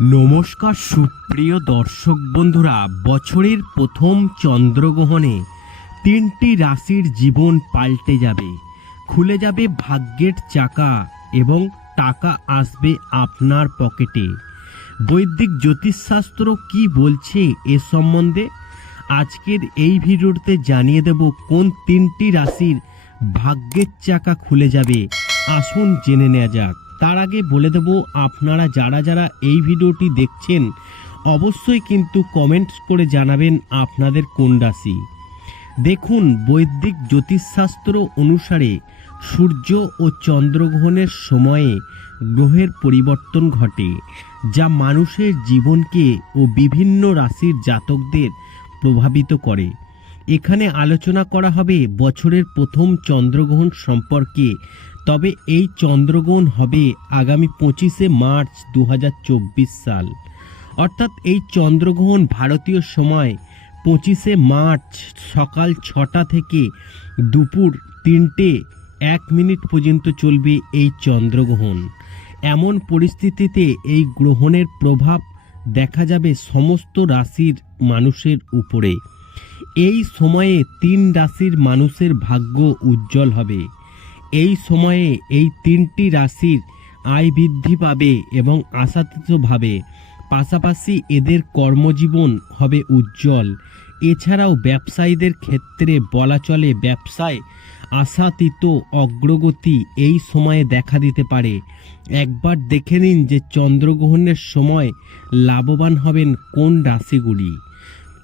নমস্কার সুপ্রিয় দর্শক বন্ধুরা, বছরের প্রথম চন্দ্রগ্রহণে তিনটি রাশির জীবন পাল্টে যাবে। খুলে যাবে ভাগ্যের চাকা এবং টাকা আসবে আপনার পকেটে। বৈদিক জ্যোতিষশাস্ত্র কি বলছে এ সম্বন্ধে আজকের এই ভিডিওতে জানিয়ে দেব কোন তিনটি রাশির ভাগ্যের চাকা খুলে যাবে। আসুন জেনে নেওয়া যাক। তার আগে বলে দেব, আপনারা যারা যারা এই ভিডিওটি দেখছেন, অবশ্যই কিন্তু কমেন্টস করে জানাবেন আপনাদের কোন রাশি। দেখুন, বৈদিক জ্যোতিষশাস্ত্র অনুসারে সূর্য ও চন্দ্রগ্রহণের সময়ে গ্রহের পরিবর্তন ঘটে, যা মানুষের জীবনকে ও বিভিন্ন রাশির জাতকদের প্রভাবিত করে। এখানে আলোচনা করা হবে বছরের প্রথম চন্দ্রগ্রহণ সম্পর্কে তবে এই চন্দ্রগ্রহণ হবে আগামী পঁচিশে মার্চ দু হাজার চব্বিশ সাল। অর্থাৎ এই চন্দ্রগ্রহণ ভারতীয় সময় পঁচিশে মার্চ সকাল ছটা থেকে দুপুর তিনটে এক মিনিট পর্যন্ত চলবে এই চন্দ্রগ্রহণ এমন পরিস্থিতিতে এই গ্রহণের প্রভাব দেখা যাবে সমস্ত রাশির মানুষের উপরে। এই সময়ে তিন রাশির মানুষের ভাগ্য উজ্জ্বল হবে। এই সময়ে এই তিনটি রাশির আয় বৃদ্ধি পাবে এবং আশাতীতভাবে পাশাপাশি এদের কর্মজীবন হবে উজ্জ্বল। এছাড়াও ব্যবসায়ীদের ক্ষেত্রে বলা চলে ব্যবসায় আশাতীত অগ্রগতি এই সময়ে দেখা দিতে পারে। একবার দেখে নিন যে চন্দ্রগ্রহণের সময় লাভবান হবেন কোন রাশিগুলি।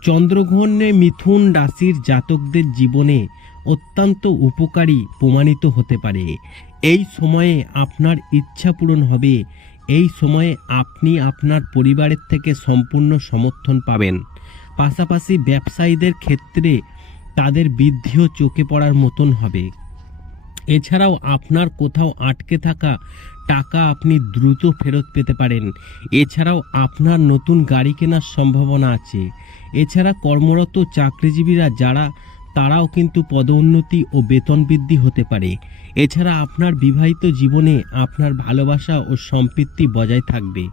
চন্দ্রগ্রহণে মিথুন রাশির জাতকদের জীবনে অত্যন্ত উপকারী প্রমাণিত হতে পারে। এই সময়ে আপনার ইচ্ছা পূরণ হবে। এই সময়ে আপনি আপনার পরিবারের থেকে সম্পূর্ণ সমর্থন পাবেন। পাশাপাশি ব্যবসায়ীদের ক্ষেত্রে তাদের বৃদ্ধিও চোখে পড়ার মতন হবে। এছাড়াও আপনার কোথাও আটকে থাকা টাকা আপনি দ্রুত ফেরত পেতে পারেন। এছাড়াও আপনার নতুন গাড়ি কেনার সম্ভাবনা আছে। এছাড়া কর্মরত চাকরিজীবীরা যারা তারাও কিন্তু পদোন্নতি ও বেতন বৃদ্ধি হতে পারে। এছাড়া আপনার বিবাহিত জীবনে আপনার ভালোবাসা ও সম্পৃক্তি বজায় থাকবে।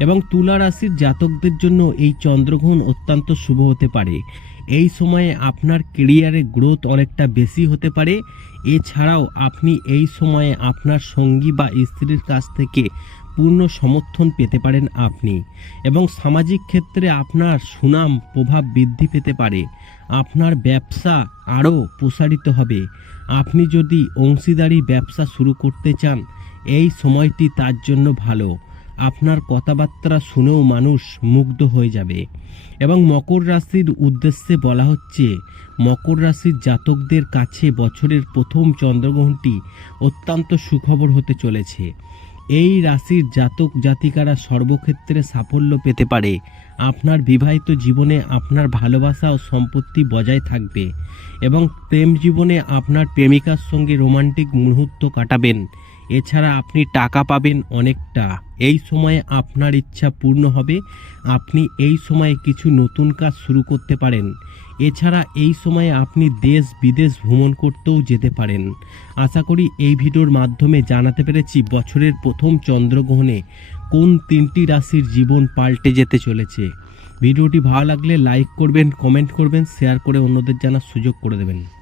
এবং তুলা রাশির জাতকদের জন্য এই চন্দ্রগ্রহণ অত্যন্ত শুভ হতে পারে। এই সময়ে আপনার কেরিয়ারে গ্রোথ অনেকটা বেশি হতে পারে। এছাড়াও আপনি এই সময়ে আপনার সঙ্গী বা স্ত্রীর কাছ থেকে পূর্ণ সমর্থন পেতে পারেন আপনি এবং সামাজিক ক্ষেত্রে আপনার সুনাম, প্রভাব বৃদ্ধি পেতে পারে। আপনার ব্যবসা আরও প্রসারিত হবে। আপনি যদি অংশীদারি ব্যবসা শুরু করতে চান, এই সময়টি তার জন্য ভালো। আপনার কথাবার্তা শুনেও মানুষ মুগ্ধ হয়ে যাবে। এবং মকর রাশির উদ্দেশ্যে বলা হচ্ছে, মকর রাশির জাতকদের কাছে বছরের প্রথম চন্দ্রগ্রহণটি অত্যন্ত সুখবর হতে চলেছে। এই রাশির জাতক জাতিকারা সর্বক্ষেত্রে সাফল্য পেতে পারে। আপনার বিবাহিত জীবনে আপনার ভালোবাসা ও সম্পত্তি বজায় থাকবে এবং প্রেম জীবনে আপনার প্রেমিকার সঙ্গে রোমান্টিক মুহূর্ত কাটাবেন। এছাড়া আপনি টাকা পাবেন অনেকটা। এই সময়ে আপনার ইচ্ছা পূর্ণ হবে। আপনি এই সময়ে কিছু নতুন কাজ শুরু করতে পারেন। এছাড়া এই সময়ে আপনি দেশ বিদেশ ভ্রমণ করতেও যেতে পারেন। আশা করি এই ভিডিওর মাধ্যমে জানাতে পেরেছি বছরের প্রথম চন্দ্রগ্রহণে কোন তিনটি রাশির জীবন পাল্টে যেতে চলেছে। ভিডিওটি ভালো লাগলে লাইক করবেন, কমেন্ট করবেন, শেয়ার করে অন্যদের জানার সুযোগ করে দেবেন।